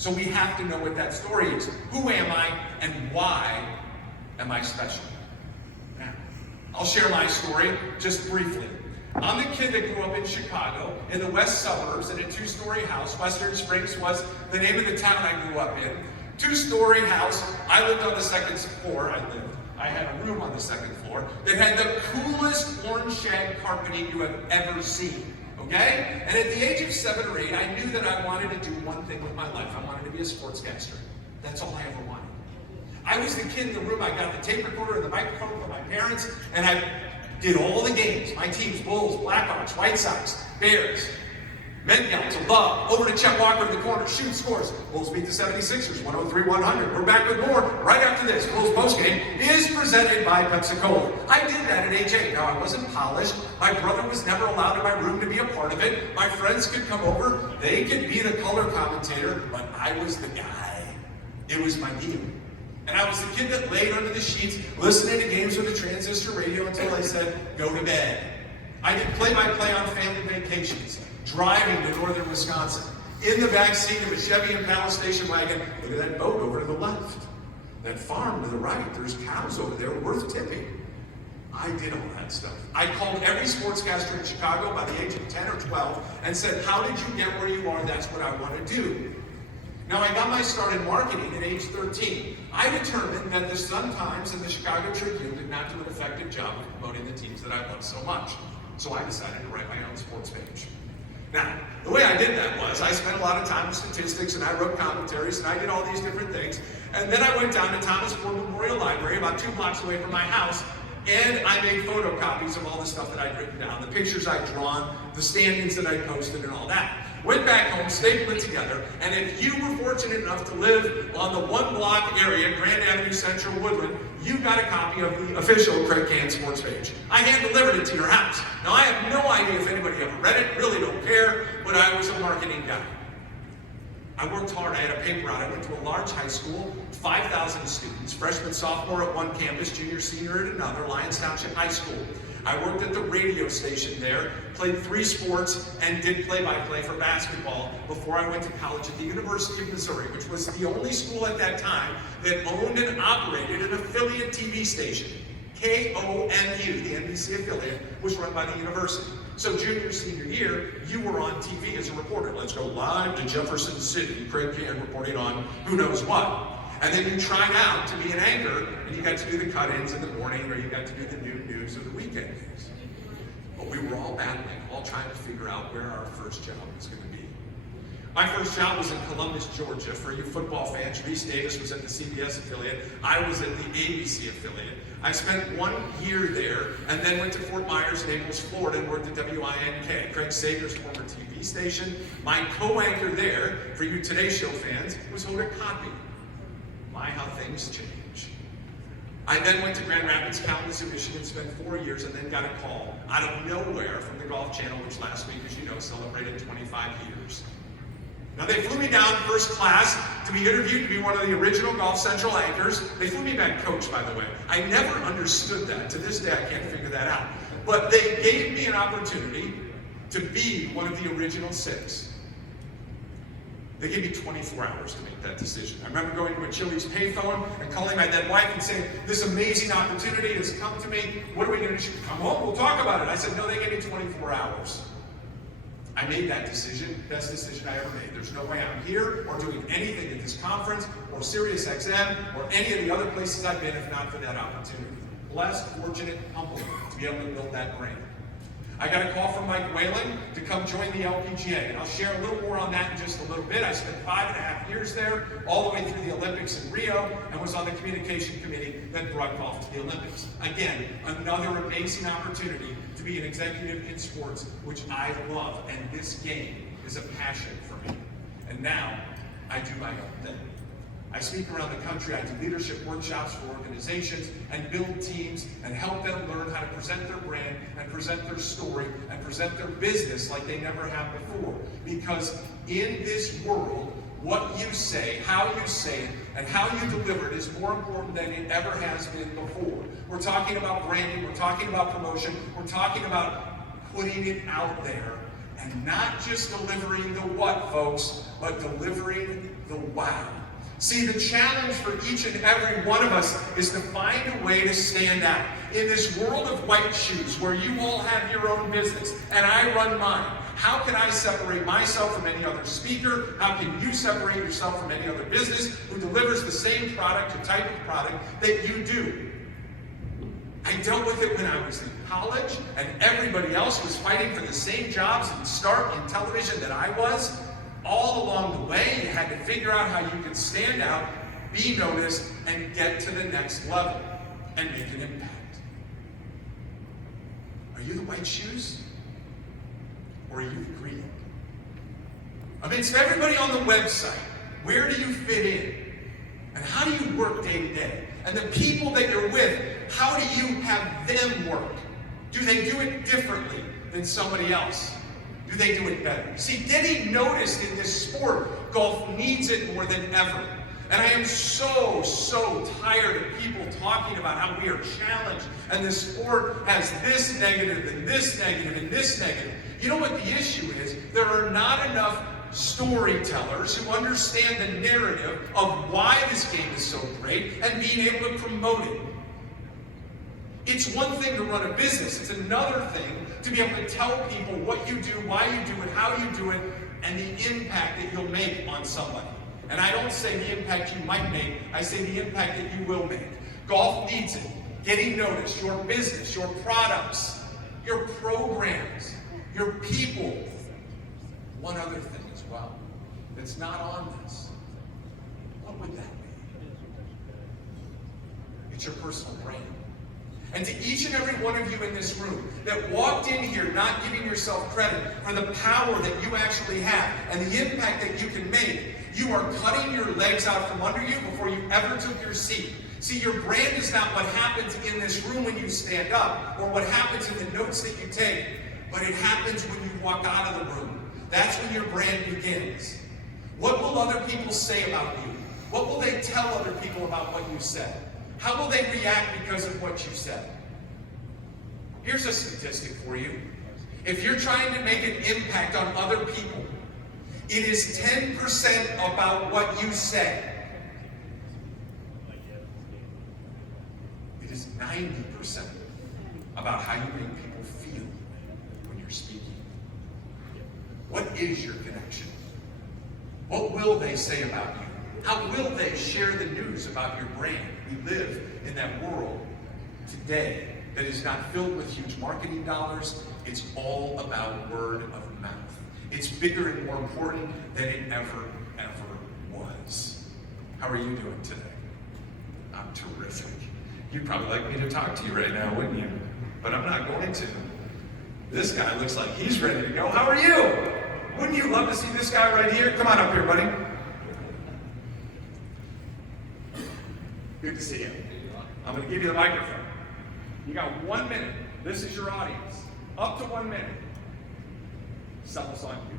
So we have to know what that story is. Who am I and why am I special? Now, I'll share my story just briefly. I'm the kid that grew up in Chicago, in the west suburbs, in a 2-story house. Western Springs was the name of the town I grew up in. 2-story house. I lived on the second floor. I had a room on the second floor that had the coolest orange shag carpeting you have ever seen. Okay? And at the age of 7 or 8, I knew that I wanted to do one thing with my life. I wanted to be a sportscaster. That's all I ever wanted. I was the kid in the room. I got the tape recorder and the microphone from my parents, and I did all the games. My teams: Bulls, Blackhawks, White Sox, Bears, Mendel to Love, over to Chet Walker in the corner, shoot, scores. Bulls beat the 76ers, 103-100. We're back with more right after this. Bulls postgame is presented by Pepsi-Cola. I did that at age 8. Now, I wasn't polished. My brother was never allowed in my room to be a part of it. My friends could come over. They could be the color commentator, but I was the guy. It was my deal. And I was the kid that laid under the sheets, listening to games with a transistor radio until I said, go to bed. I did play-by-play on family vacations, driving to northern Wisconsin, in the back seat of a Chevy Impala station wagon. Look at that boat over to the left. That farm to the right. There's cows over there worth tipping. I did all that stuff. I called every sportscaster in Chicago by the age of 10 or 12 and said, how did you get where you are? That's what I want to do. Now, I got my start in marketing at age 13. I determined that the Sun-Times and the Chicago Tribune did not do an effective job of promoting the teams that I loved so much. So I decided to write my own sports page. Now, the way I did that was I spent a lot of time with statistics, and I wrote commentaries, and I did all these different things. And then I went down to Thomas Ford Memorial Library, about 2 blocks away from my house, and I made photocopies of all the stuff that I'd written down, the pictures I'd drawn, the standings that I'd posted, and all that. Went back home, stapled it together, and if you were fortunate enough to live on the 1-block area, Grand Avenue Central Woodland, you got a copy of the official Craig Kann sports page. I hand-delivered it to your house. Now, I have no idea if anybody ever read it, really don't care, but I was a marketing guy. I worked hard. I had a paper route. I went to a large high school, 5,000 students, freshman, sophomore at one campus, junior, senior at another, Lyons Township High School. I worked at the radio station there, played 3 sports, and did play-by-play for basketball before I went to college at the University of Missouri, which was the only school at that time that owned and operated an affiliate TV station. KOMU, the NBC affiliate, was run by the university. So junior, senior year, you were on TV as a reporter. Let's go live to Jefferson City. Craig Kann reporting on who knows what. And then you tried out to be an anchor, and you got to do the cut-ins in the morning, or you got to do the noon news or the weekend news. But we were all battling, all trying to figure out where our first job was going to be. My first job was in Columbus, Georgia. For you football fans, Reese Davis was at the CBS affiliate. I was at the ABC affiliate. I spent 1 year there, and then went to Fort Myers, Naples, Florida, and worked at WINK, Craig Sager's former TV station. My co-anchor there, for you Today Show fans, was Hoda Kotb. My, how things change. I then went to Grand Rapids, Kalamazoo, Michigan, spent 4 years, and then got a call out of nowhere from the Golf Channel, which last week, as you know, celebrated 25 years. Now, they flew me down first class to be interviewed to be one of the original Golf Central anchors. They flew me back coach, by the way. I never understood that. To this day, I can't figure that out. But they gave me an opportunity to be one of the original 6. They gave me 24 hours to make that decision. I remember going to a Chili's payphone and calling my dead wife and saying, this amazing opportunity has come to me. What are we going to do? Come home, we'll talk about it. I said, no, they gave me 24 hours. I made that decision, best decision I ever made. There's no way I'm here or doing anything at this conference or Sirius XM or any of the other places I've been if not for that opportunity. Blessed, fortunate, humble to be able to build that brand. I got a call from Mike Whalen to come join the LPGA, and I'll share a little more on that in just a little bit. I spent 5.5 years there, all the way through the Olympics in Rio, and was on the communication committee that brought golf to the Olympics. Again, another amazing opportunity to be an executive in sports, which I love, and this game is a passion for me. And now, I do my own thing. I speak around the country. I do leadership workshops for organizations and build teams and help them learn how to present their brand and present their story and present their business like they never have before. Because in this world, what you say, how you say it, and how you deliver it is more important than it ever has been before. We're talking about branding. We're talking about promotion. We're talking about putting it out there. And not just delivering the what, folks, but delivering the wow. See, the challenge for each and every one of us is to find a way to stand out. In this world of white shoes, where you all have your own business and I run mine, how can I separate myself from any other speaker? How can you separate yourself from any other business who delivers the same product or type of product that you do? I dealt with it when I was in college, and everybody else was fighting for the same jobs and start in television that I was. All along the way, you had to figure out how you could stand out, be noticed, and get to the next level and make an impact. Are you the white shoes? Or are you the green? Amidst everybody on the website, where do you fit in? And how do you work day to day? And the people that you're with, how do you have them work? Do they do it differently than somebody else? Do they do it better? See, getting noticed in this sport, golf needs it more than ever. And I am so tired of people talking about how we are challenged and the sport has this negative and this negative and this negative. You know what the issue is? There are not enough storytellers who understand the narrative of why this game is so great and being able to promote it. It's one thing to run a business. It's another thing to be able to tell people what you do, why you do it, how you do it, and the impact that you'll make on somebody. And I don't say the impact you might make, I say the impact that you will make. Golf needs it. Getting noticed, your business, your products, your programs, your people. One other thing as well that's not on this. What would that be? It's your personal brand. And to each and every one of you in this room that walked in here not giving yourself credit for the power that you actually have and the impact that you can make, you are cutting your legs out from under you before you ever took your seat. See, your brand is not what happens in this room when you stand up or what happens in the notes that you take, but it happens when you walk out of the room. That's when your brand begins. What will other people say about you? What will they tell other people about what you said? How will they react because of what you said? Here's a statistic for you. If you're trying to make an impact on other people, it is 10% about what you say. It is 90% about how you make people feel when you're speaking. What is your connection? What will they say about you? How will they share the news about your brand? We live in that world today that is not filled with huge marketing dollars. It's all about word of mouth. It's bigger and more important than it ever was. How are you doing today? I'm terrific. You'd probably like me to talk to you right now, wouldn't you? But I'm not going to. This guy looks like he's ready to go. How are you? Wouldn't you love to see this guy right here? Come on up here, buddy. Good to see you. I'm going to give you the microphone. You got 1 minute. This is your audience. Up to 1 minute. Something's on you.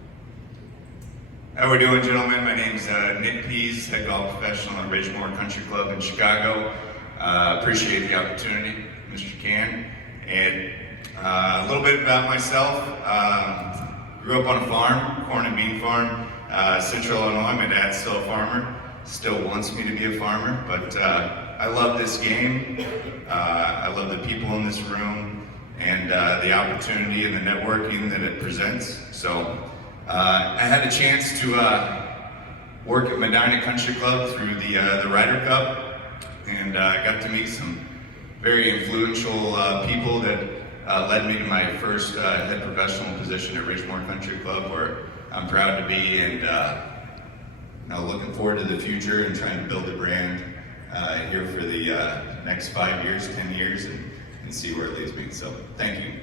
How we doing, gentlemen? My name's Nick Pease, head golf professional at Ridgemore Country Club in Chicago. Appreciate the opportunity, Mr. Kann. And a little bit about myself. Grew up on a farm, corn and bean farm, Central Illinois. My dad's still a farmer. Still wants me to be a farmer, but I love this game. I love the people in this room and the opportunity and the networking that it presents. So I had a chance to work at Medina Country Club through the Ryder Cup, and I got to meet some very influential people that led me to my first head professional position at Ridgemore Country Club, where I'm proud to be, and now looking forward to the future and trying to build a brand here for the next 5 years, 10 years, and see where it leads me. So thank you.